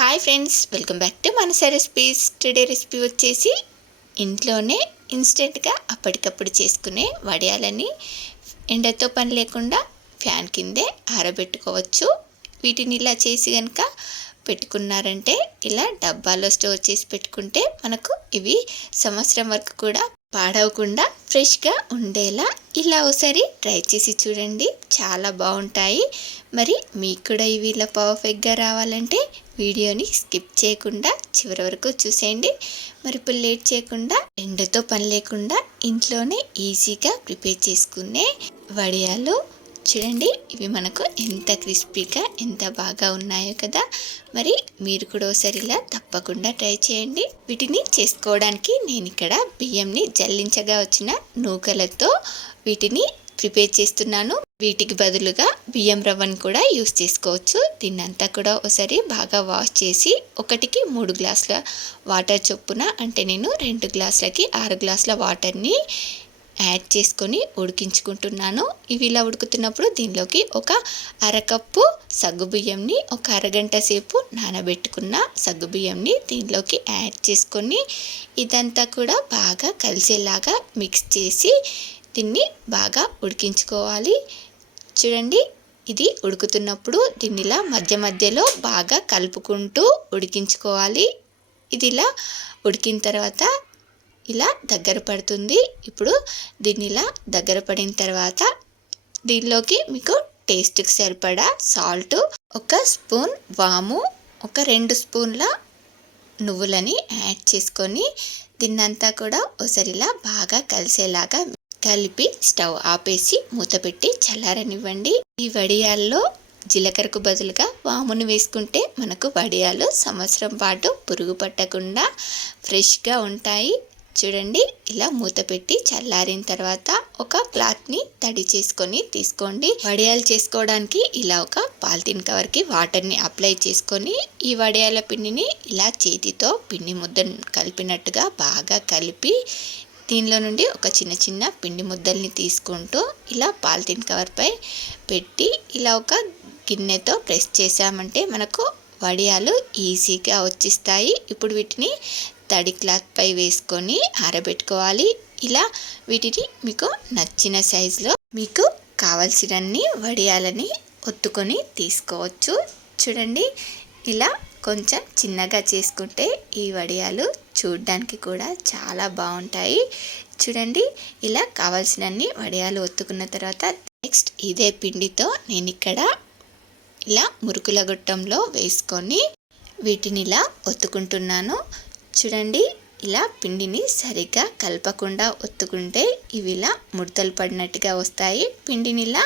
Hi friends, welcome back to Manasa recipes. Today recipe వచ్చేసి ఇంట్లోనే ఇన్స్టెంట్గా అప్పటికప్పుడు చేసుకునే వడియాలని ఎండతో పని లేకుండా ఫ్యాన్ కిందే ఆరబెట్టుకోవచ్చు. వీటిని ఇలా చేసి కనుక పెట్టుకున్నారంటే, ఇలా డబ్బాలో స్టోర్ చేసి పెట్టుకుంటే మనకు ఇవి సంవత్సరం వరకు కూడా పాడవకుండా ఫ్రెష్గా ఉండేలా ఇలా ఒకసారి ట్రై చేసి చూడండి, చాలా బాగుంటాయి. మరి మీకు కూడా ఇవి ఇలా పర్ఫెక్ట్గా రావాలంటే వీడియోని స్కిప్ చేయకుండా చివరి వరకు చూసేయండి. మరి ఇప్పుడు లేట్ చేయకుండా ఎండతో పని లేకుండా ఇంట్లోనే ఈజీగా ప్రిపేర్ చేసుకునే వడియాలు చూడండి. ఇవి మనకు ఎంత క్రిస్పీగా ఎంత బాగా ఉన్నాయో కదా. మరి మీరు కూడా ఒకసారి ఇలా తప్పకుండా ట్రై చేయండి. వీటిని చేసుకోవడానికి నేను ఇక్కడ బియ్యంని జల్లించగా వచ్చిన నూకలతో వీటిని ప్రిపేర్ చేస్తున్నాను. వీటికి బదులుగా బియ్యం రవ్వను కూడా యూస్ చేసుకోవచ్చు. దీన్నంతా కూడా ఒకసారి బాగా వాష్ చేసి 1కి 3 గ్లాసుల వాటర్ చొప్పున, అంటే నేను 2 గ్లాసులకి 6 గ్లాసుల వాటర్ని యాడ్ చేసుకొని ఉడికించుకుంటున్నాను. ఇవి ఇలా ఉడుకుతున్నప్పుడు దీనిలోకి ఒక అరకప్పు సగ్గుబియ్యంని, ఒక అరగంట సేపు నానబెట్టుకున్న సగ్గుబియ్యంని దీనిలోకి యాడ్ చేసుకొని ఇదంతా కూడా బాగా కలిసేలాగా మిక్స్ చేసి దీన్ని బాగా ఉడికించుకోవాలి. చూడండి, ఇది ఉడుకుతున్నప్పుడు దీన్ని ఇలా మధ్య మధ్యలో బాగా కలుపుకుంటూ ఉడికించుకోవాలి. ఇది ఇలా ఉడికిన తర్వాత ఇలా దగ్గర పడుతుంది. ఇప్పుడు దీన్ని ఇలా దగ్గర పడిన తర్వాత దీనిలోకి మీకు టేస్ట్కి సరిపడా సాల్ట్, 1 స్పూన్ వాము, ఒక 2 స్పూన్ల నువ్వులని యాడ్ చేసుకొని దీన్నంతా కూడా ఒకసారి ఇలా బాగా కలిసేలాగా కలిపి స్టవ్ ఆపేసి మూత పెట్టి చల్లారనివ్వండి. ఈ వడియాల్లో జీలకర్రకు బదులుగా వామును వేసుకుంటే మనకు వడియాలు సంవత్సరం పాటు పురుగు పట్టకుండా ఫ్రెష్గా ఉంటాయి. చూడండి, ఇలా మూత పెట్టి చల్లారిన తర్వాత ఒక క్లాత్ని తడి చేసుకొని తీసుకోండి. వడియాలు చేసుకోవడానికి ఇలా ఒక పాలిథిన్ కవర్కి వాటర్ని అప్లై చేసుకొని ఈ వడియాల పిండిని ఇలా చేతితో పిండి ముద్ద కలిపినట్టుగా బాగా కలిపి దీనిలో నుండి ఒక చిన్న చిన్న పిండి ముద్దల్ని తీసుకుంటూ ఇలా పాలిథిన్ కవర్పై పెట్టి ఇలా ఒక గిన్నెతో ప్రెస్ చేసామంటే మనకు వడియాలు ఈజీగా వచ్చేస్తాయి. ఇప్పుడు వీటిని తడి క్లాత్పై వేసుకొని ఆరబెట్టుకోవాలి. ఇలా వీటిని మీకు నచ్చిన సైజులో మీకు కావలసినన్ని వడియాలని ఒత్తుకొని తీసుకోవచ్చు. చూడండి, ఇలా కొంచెం చిన్నగా చేసుకుంటే ఈ వడియాలు చూడడానికి కూడా చాలా బాగుంటాయి. చూడండి, ఇలా కావాల్సినన్ని వడియాలు ఒత్తుకున్న తర్వాత నెక్స్ట్ ఇదే పిండితో నేను ఇక్కడ ఇలా మురుకుల గొట్టంలో వేసుకొని వీటిని ఇలా ఒత్తుకుంటున్నాను. చూడండి, ఇలా పిండిని సరిగ్గా కలపకుండా ఒత్తుకుంటే ఇవి ఇలా ముడతలు పడినట్టుగా వస్తాయి. పిండిని ఇలా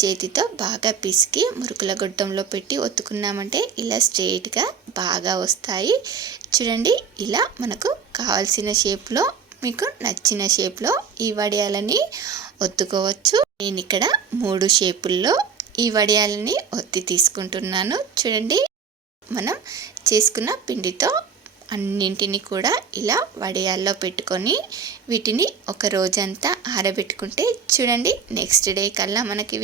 చేతితో బాగా పిసికి మురుకుల గొట్టంలో పెట్టి ఒత్తుకున్నామంటే ఇలా స్ట్రెయిట్గా బాగా వస్తాయి. చూడండి, ఇలా మనకు కావాల్సిన షేప్లో మీకు నచ్చిన షేప్లో ఈ వడియాలని ఒత్తుకోవచ్చు. నేను ఇక్కడ 3 షేపుల్లో ఈ వడియాలని ఒత్తి తీసుకుంటున్నాను. చూడండి, మనం చేసుకున్న పిండితో అన్నింటినీ కూడా ఇలా వడియాల్లో పెట్టుకొని వీటిని ఒక రోజంతా ఆరబెట్టుకుంటే చూడండి నెక్స్ట్ డే కల్లా మనకి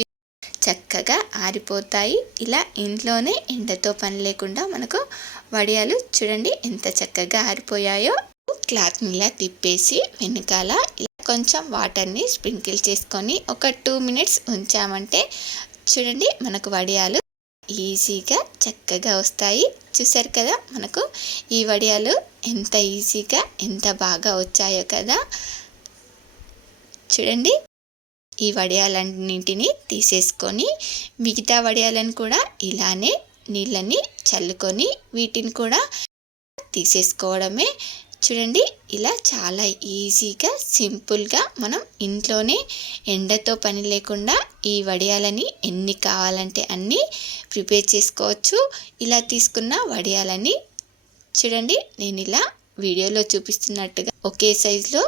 చక్కగా ఆరిపోతాయి. ఇలా ఇంట్లోనే ఎండతో పని లేకుండా మనకు వడియాలు చూడండి ఎంత చక్కగా ఆరిపోయాయో. క్లాత్ని ఇలా తిప్పేసి వెనకాల ఇలా కొంచెం వాటర్ని స్ప్రింకిల్ చేసుకొని ఒక 2 మినిట్స్ ఉంచామంటే చూడండి మనకు వడియాలు ఈజీగా చక్కగా వస్తాయి. చూసారు కదా, మనకు ఈ వడియాలు ఎంత ఈజీగా ఎంత బాగా వచ్చాయో కదా. చూడండి, ఈ వడియాలన్నింటినీ తీసేసుకొని మిగతా వడియాలను కూడా ఇలానే నీళ్ళని చల్లుకొని వీటిని కూడా తీసేసుకోవడమే. చూడండి, ఇలా చాలా ఈజీగా సింపుల్గా మనం ఇంట్లోనే ఎండతో పని లేకుండా ఈ వడియాలని ఎన్ని కావాలంటే అన్నీ ప్రిపేర్ చేసుకోవచ్చు. ఇలా తీసుకున్న వడియాలని చూడండి నేను ఇలా వీడియోలో చూపిస్తున్నట్టుగా ఒకే సైజులో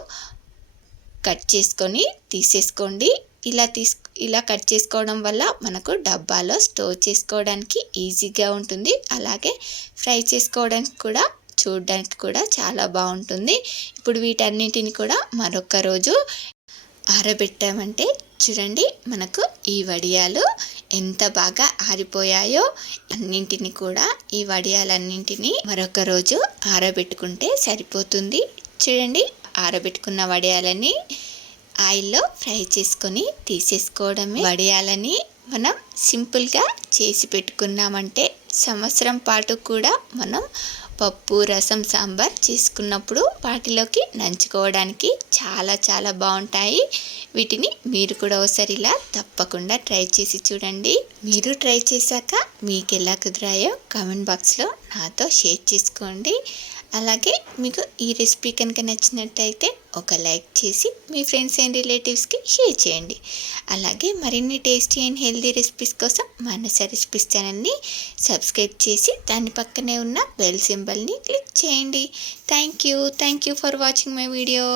కట్ చేసుకొని తీసేసుకోండి. ఇలా కట్ చేసుకోవడం వల్ల మనకు డబ్బాలో స్టోర్ చేసుకోవడానికి ఈజీగా ఉంటుంది. అలాగే ఫ్రై చేసుకోవడానికి కూడా చూడడానికి కూడా చాలా బాగుంటుంది. ఇప్పుడు వీటన్నిటిని కూడా మరొక రోజు ఆరబెట్టామంటే చూడండి మనకు ఈ వడియాలు ఎంత బాగా ఆరిపోయాయో. అన్నింటిని కూడా ఈ వడియాలన్నింటినీ మరొక రోజు ఆరబెట్టుకుంటే సరిపోతుంది. చూడండి ఆరబెట్టుకున్న వడియాలని ఆయిల్లో ఫ్రై చేసుకొని తీసేసుకోవడమే. వడియాలని మనం సింపుల్గా చేసి పెట్టుకున్నామంటే సంవత్సరం పాటు కూడా మనం పప్పు, రసం, సాంబార్ చేసుకున్నప్పుడు వాటిలోకి నంచుకోవడానికి చాలా చాలా బాగుంటాయి. వీటిని మీరు కూడా ఒకసారి ఇలా తప్పకుండా ట్రై చేసి చూడండి. మీరు ట్రై చేశాక మీకు ఎలా కుదిరాయో కామెంట్ బాక్స్లో నాతో షేర్ చేసుకోండి. అలాగే మీకు ఈ రెసిపీ కనుక నచ్చినట్టయితే ఒక లైక్ చేసి మీ ఫ్రెండ్స్ అండ్ రిలేటివ్స్కి షేర్ చేయండి. అలాగే మరిన్ని టేస్టీ అండ్ హెల్దీ రెసిపీస్ కోసం మానస రెసిపీస్ ఛానల్ని సబ్స్క్రైబ్ చేసి దాని పక్కనే ఉన్న బెల్ సింబల్ని క్లిక్ చేయండి. Thank you for watching my video.